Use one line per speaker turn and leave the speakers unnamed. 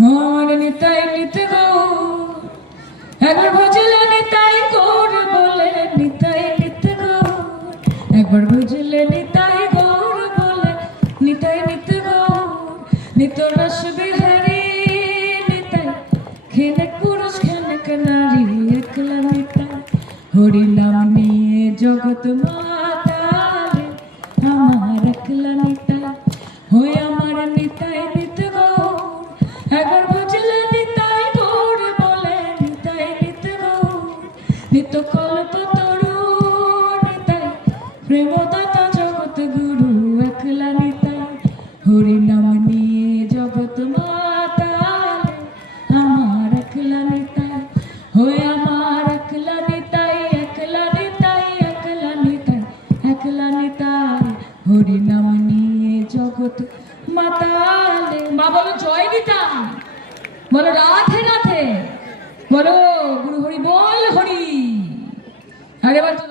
হন নিতাই নিত গৌর একবার বুঝলে নিতাই গৌর বলে নিতাই নিত গৌর একবার বুঝলে নিতাই গৌর বলে নিতাই নিত গৌর নিত রস বিহারি নিতাই, খেনে পুরুষ, খেনে নারী একলা নিতাই। হরি নাম নিয়ে জগৎ মাতালে, আমার একলা নিতাই। হই আমার নিতাই নিত কল্প তরু নিতাই প্রেমদাতা জগৎ গুরু একলা নিতাই। হরি নাম নিয়ে জগৎ মাতালে আমার একলা নিতাই। একলা নিতাই একলা নিতাই একলা নিতাই, একলা হরি জগৎ মাতালে মা, বলো জয় নিতাই। বলো রাধে রাধে। বলো গুরু হরি বল Levanta